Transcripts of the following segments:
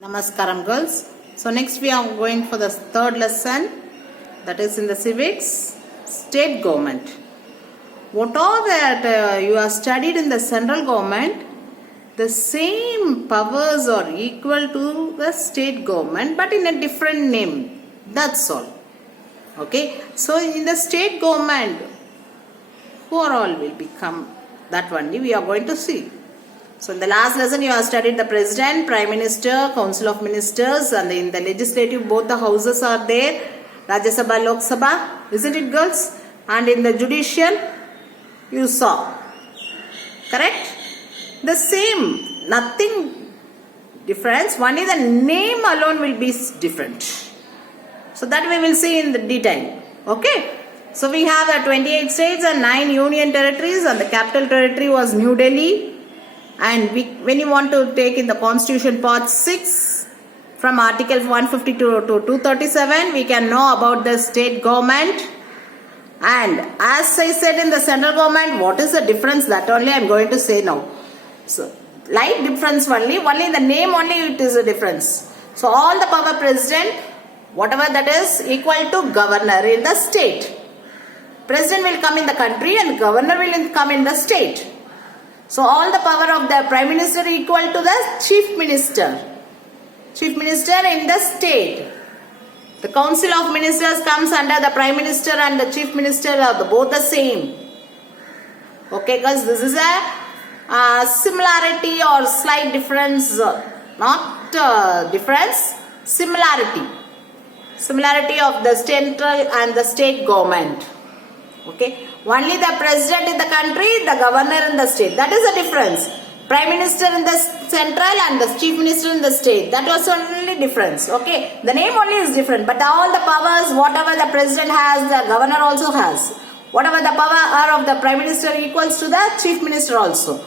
Namaskaram girls. So next we are going for the third lesson, that is in the civics, state government. What all that you are studied in the central government, the same powers are equal to the state government but in a different name. That's all. Okay. So in the state government, who are all will become, that only we are going to see. So in the last lesson you have studied the president, prime minister, council of ministers, and in the legislative both the houses are there, Rajya Sabha, Lok Sabha, isn't it girls? And in the judicial you saw, correct? The same, nothing difference, only the name alone will be different. So that we will see in the detail, okay? So we have the 28 states and 9 union territories, and the capital territory was New Delhi. And when you want to take in the constitution part 6 from article 152 to 237, we can know about the state government. And as I said in the central government, what is the difference, that only I am going to say now. So light difference only the name only it is a difference. So all the power president, whatever that is, equal to governor in the state. President will come in the country and governor will come in the state. So all the power of the prime minister equal to the chief minister. Chief minister in the state. The council of ministers comes under the prime minister and the chief minister are both the same. Okay, because this is a similarity or slight difference, not difference, similarity. Similarity of the central and the state government. Okay. Only the president in the country, the governor in the state. That is the difference. Prime minister in the central and the chief minister in the state. That was only difference. Okay. The name only is different. But all the powers, whatever the president has, the governor also has. Whatever the power of the prime minister equals to the chief minister also.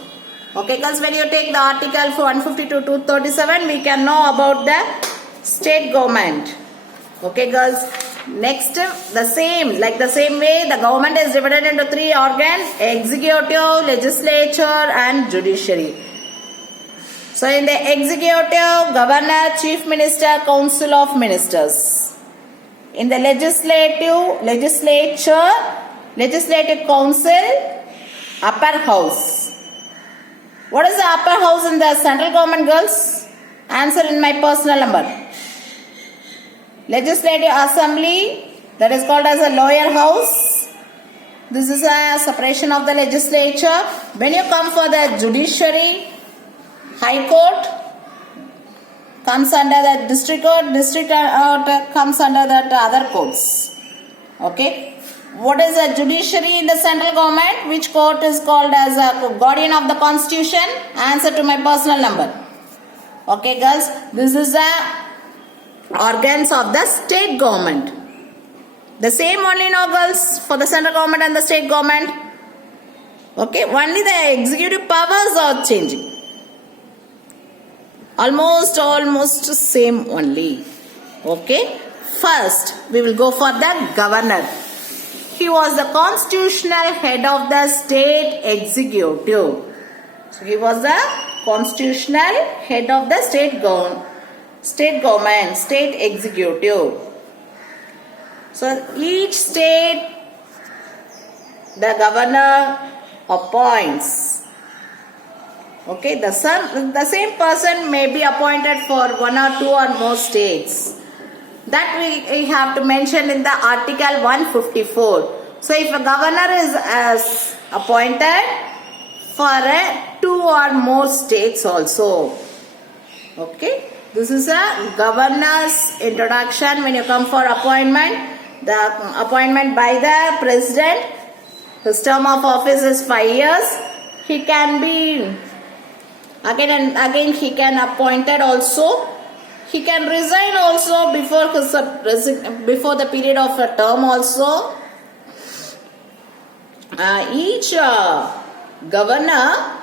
Okay. Because when you take the article for 152 to 237, we can know about the state government. Okay girls. Next, the same way, the government is divided into 3 organs: executive, legislature and judiciary. So in the executive, governor, chief minister, council of ministers. In the legislature, legislative council, upper house. What is the upper house in the central government, girls? Answer in my personal number. Legislative assembly, that is called as a lower house. This is a separation of the legislature. When you come for the judiciary, high court comes under the district court, district court comes under the other courts. Okay. What is a judiciary in the central government? Which court is called as a guardian of the constitution? Answer to my personal number. Okay girls, this is a organs of the state government. The same only now girls for the central government and the state government. Okay, only the executive powers are changing. Almost same only. Okay, first we will go for the governor. He was the constitutional head of the state executive. So he was the constitutional head of the state government, state executive. So each state, the governor appoints. Okay, the same person may be appointed for 1 or 2 or more states. That we have to mention in the article 154. So if a governor is appointed for 2 or more states also. Okay. This is a governor's introduction. When you come for appointment, the appointment by the president, his term of office is 5 years. He can be again and again he can appointed also. He can resign also before the period of a term also. Each governor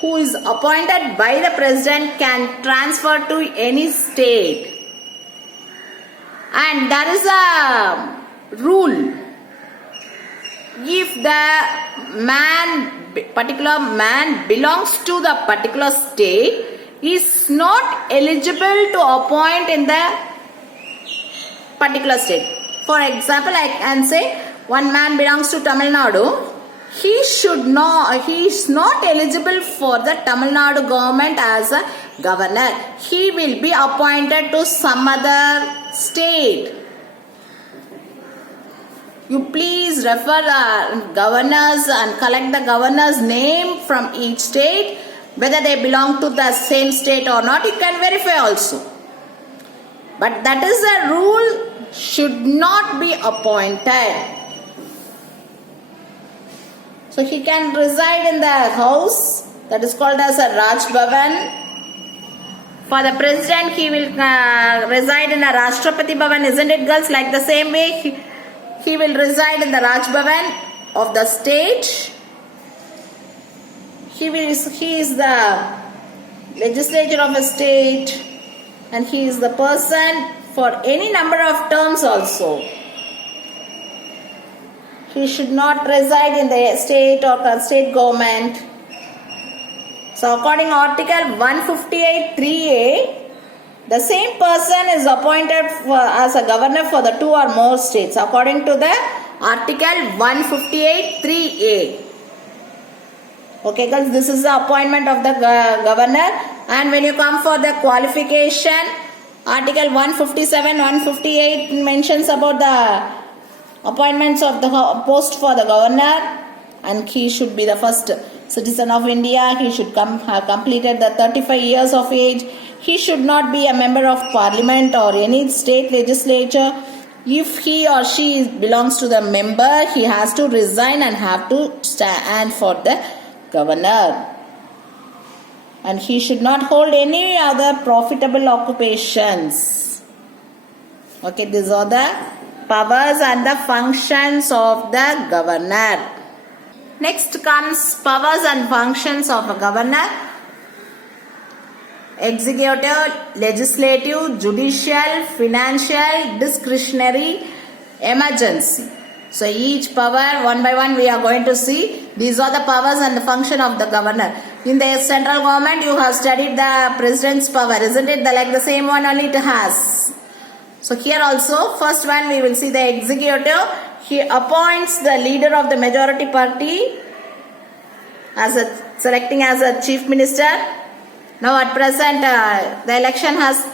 who is appointed by the president can transfer to any state. And there is a rule. If the particular man belongs to the particular state, is not eligible to appoint in the particular state. For example, I can say one man belongs to Tamil Nadu. He is not eligible for the Tamil Nadu government as a governor. He will be appointed to some other state. You please refer the governors and collect the governor's name from each state. Whether they belong to the same state or not, you can verify also. But that is a rule, should not be appointed. So he can reside in the house that is called as a Raj Bhavan. For the president, he will reside in a Rashtrapati Bhavan, isn't it, girls? Like the same way, he will reside in the Raj Bhavan of the state. He is the legislature of a state, and he is the person for any number of terms also. He should not reside in the state or state government. So according to Article 158(3)(a), the same person is appointed as a governor for the 2 or more states according to the Article 158(3)(a). Okay girls, this is the appointment of the governor. And when you come for the qualification, Article 157, 158 mentions about the appointments of the post for the governor, and he should be the first citizen of India. He should have completed the 35 years of age. He should not be a member of parliament or any state legislature. If he or she belongs to the member, he has to resign and have to stand for the governor. And he should not hold any other profitable occupations. Okay, these are the powers and the functions of the governor. Next comes powers and functions of a governor. Executive, legislative, judicial, financial, discretionary, emergency. So each power one by one we are going to see. These are the powers and the function of the governor. In the central government you have studied the president's power, isn't it? Like the same one only it has. So here also, first one we will see the executive. He appoints the leader of the majority party as selecting as a chief minister. Now at present the election has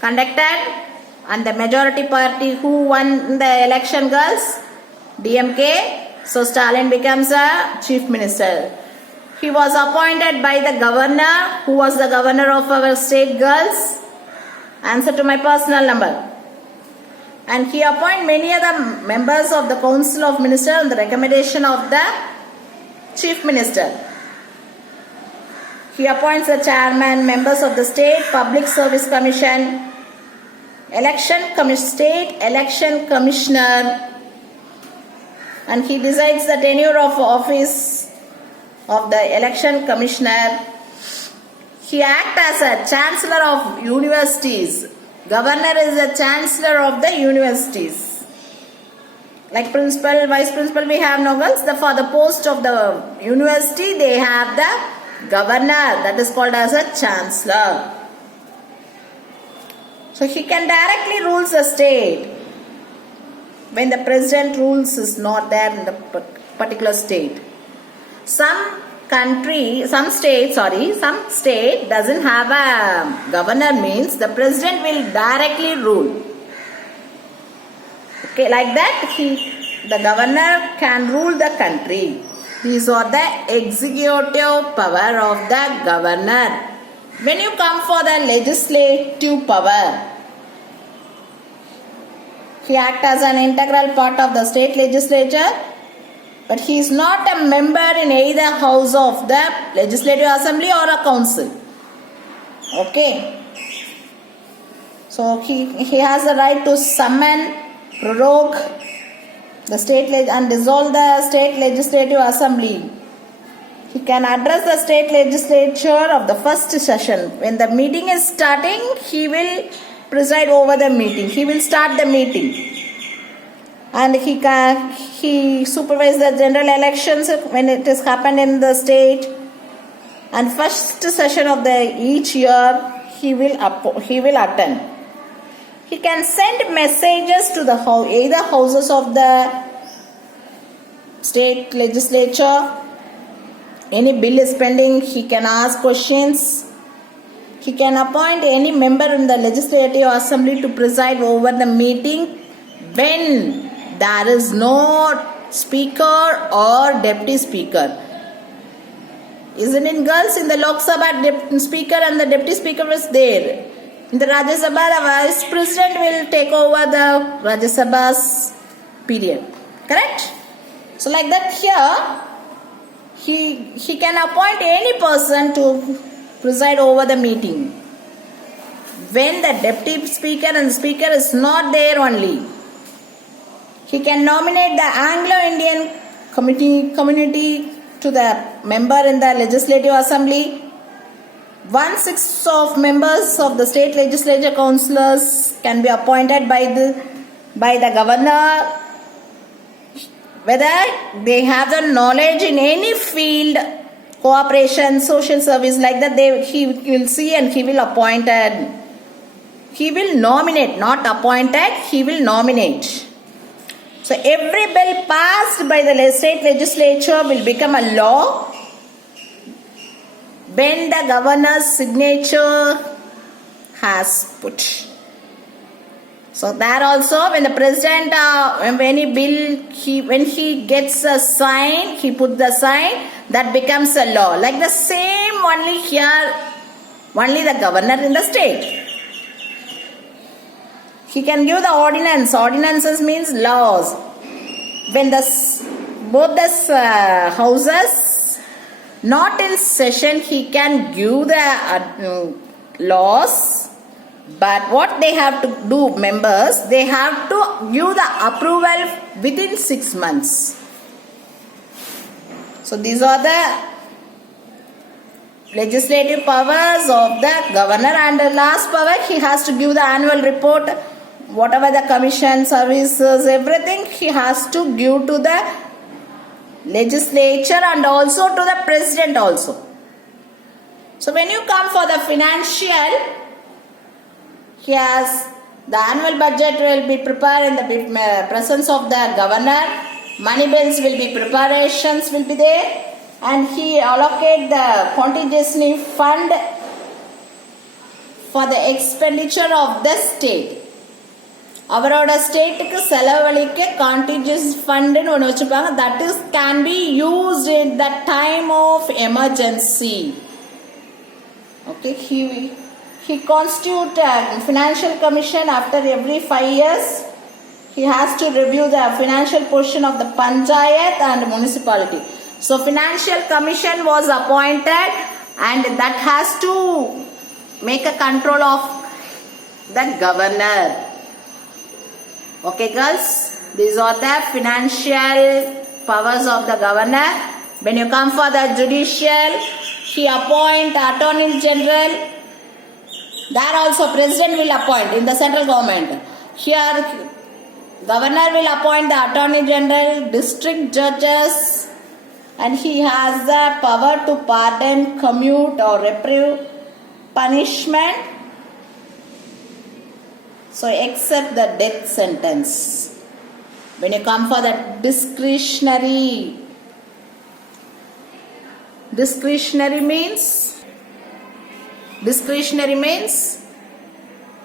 conducted and the majority party who won the election, girls? DMK. So Stalin becomes a chief minister. He was appointed by the governor. Who was the governor of our state, girls? Answer to my personal number. And he appointed many other members of the Council of Ministers on the recommendation of the Chief Minister. He appoints the chairman, members of the State Public Service Commission, State Election Commissioner, and he decides the tenure of office of the Election Commissioner. He acts as a chancellor of universities. Governor is the chancellor of the universities. Like principal, vice principal we have no, girls. For the post of the university they have the governor, that is called as a chancellor. So he can directly rule the state when the president rules is not there in the particular state. Some state doesn't have a governor, means the president will directly rule. Okay, like that the governor can rule the country. These are the executive power of the governor. When you come for the legislative power, he acts as an integral part of the state legislature, but he is not a member in either house of the legislative assembly or a council. Okay. So he has the right to summon, prorogue the state and dissolve the state legislative assembly. He can address the state legislature of the first session. When the meeting is starting, he will preside over the meeting. He will start the meeting. And he supervises the general elections when it has happened in the state. and first session of the each year he will attend. He can send messages to the either houses of the state legislature. Any bill is pending, he can ask questions. He can appoint any member in the legislative assembly to preside over the meeting when there is no speaker or deputy speaker. Isn't it, girls? In the Lok Sabha, speaker and the deputy speaker was there. In the Rajya Sabha, the vice president will take over the Rajya Sabha's period. Correct? So like that here, he can appoint any person to preside over the meeting. When the deputy speaker and the speaker is not there only, he can nominate the Anglo-Indian community to the member in the legislative assembly. 1/6 of members of the state legislature councillors can be appointed by the governor, whether they have the knowledge in any field, cooperation, social service, like that. He will see and he will appoint and he will nominate, not appointed. He will nominate. So every bill passed by the state legislature will become a law when the governor's signature has put. So there also, when the president, when any bill, when he gets a sign, he put the sign, that becomes a law. Like the same only here, only the governor in the state. He can give the ordinance. Ordinances means laws. When both the houses not in session, he can give the laws. But what they have to do, members, they have to give the approval within 6 months. So these are the legislative powers of the governor, and the last power, he has to give the annual report, whatever the commission, services, everything he has to give to the legislature and also to the president also. So when you come for the financial, he has the annual budget will be prepared in the presence of the governor. Money bills will be preparations will be there, and he allocate the contingency fund for the expenditure of the state. அவரோட ஸ்டேட்டுக்கு செலவழிக்க contingency ஃபண்டுன்னு ஒன்று வச்சுருப்பாங்க. That is can be used in the time of emergency. Okay, he constitute a financial commission after every 5 years. He has to review the financial position of the panchayat and municipality. So financial commission was appointed, and that has to make a control of the governor. Okay girls, these are the financial powers of the governor. When you come for the judicial, he appoint attorney general. There also president will appoint in the central government. Here governor will appoint the attorney general, district judges, and he has the power to pardon, commute or reprieve, punishment. So except the death sentence. When you come for the discretionary means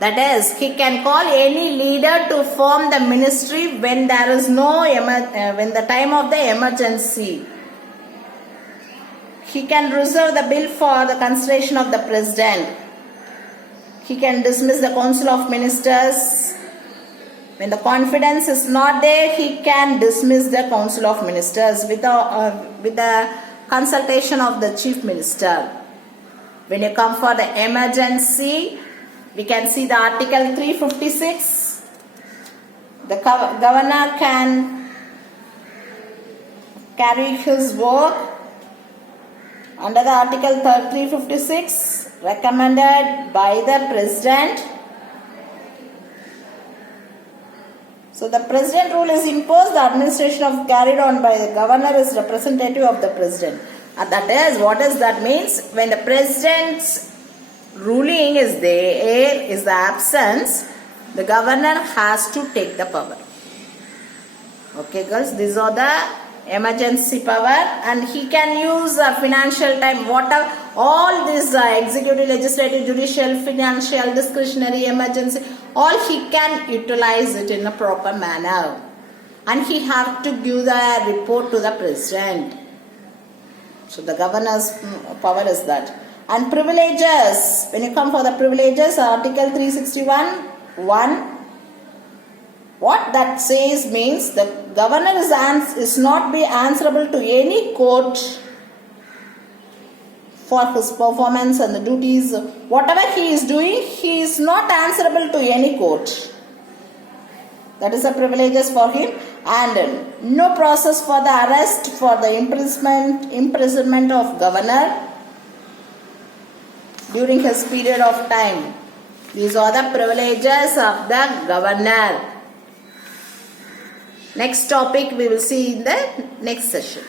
that is, he can call any leader to form the ministry when there is no when the time of the emergency. He can reserve the bill for the consideration of the president. He can dismiss the council of ministers. When the confidence is not there, he can dismiss the council of ministers with the consultation of the chief minister. When you come for the emergency, we can see the article 356. The governor can carry his work under the article 356 recommended by the president. So the president rule is imposed. The administration of carried on by the governor is representative of the president. That is, what is that means? When the president's ruling is there, is the absence, the governor has to take the power. Okay girls, these are the emergency power, and he can use financial time, whatever, all these executive, legislative, judicial, financial, discretionary, emergency, all he can utilize it in a proper manner. And he have to give the report to the president. So the governor's power is that. And privileges, when you come for the privileges, Article 361, 1, what that says means the governor is not be answerable to any court for his performance and the duties. Whatever he is doing, he is not answerable to any court. That is the privileges for him. And no process for the arrest, for the imprisonment of governor during his period of time. These are the privileges of the governor. Next topic we will see in the next session.